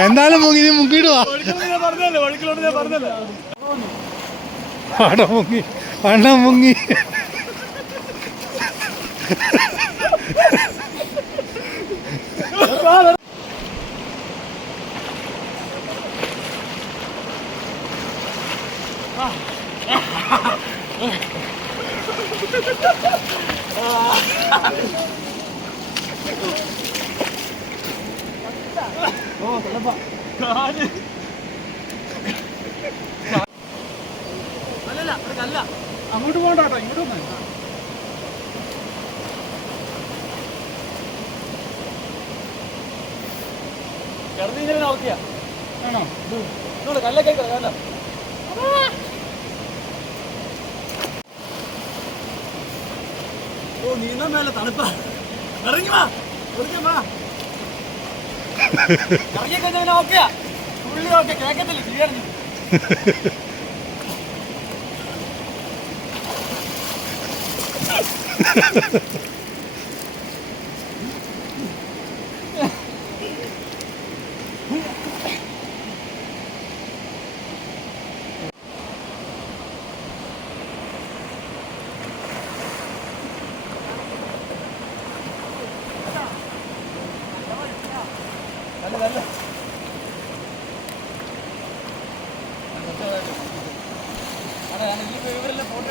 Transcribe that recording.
എന്തായാലും മുങ്ങി നീ പറഞ്ഞല്ലേ അട മുങ്ങി അണ്ണ മുങ്ങി അല്ല അങ്ങോട്ട് പോകണ്ട കേട്ടോ ഇങ്ങോട്ട് വന്നേ. കിടന്നു കഴിഞ്ഞാൽ ഓക്കെയാ ആണോ കല്ലൊക്കെ കല്ല ഓ നീന്താൻ മേലെ തണുപ്പാ. ഇറങ്ങി വാ. ഇറങ്ങി വാ. ഇറങ്ങി കഴിഞ്ഞാൽ ഓക്കെയാ. പുള്ളി ഓക്കെ കേക്കത്തില്ല ചെയ്യാറുണ്ട് നല്ല നല്ല അതെ ഈ ഇവരെല്ലാം ഫോട്ടോ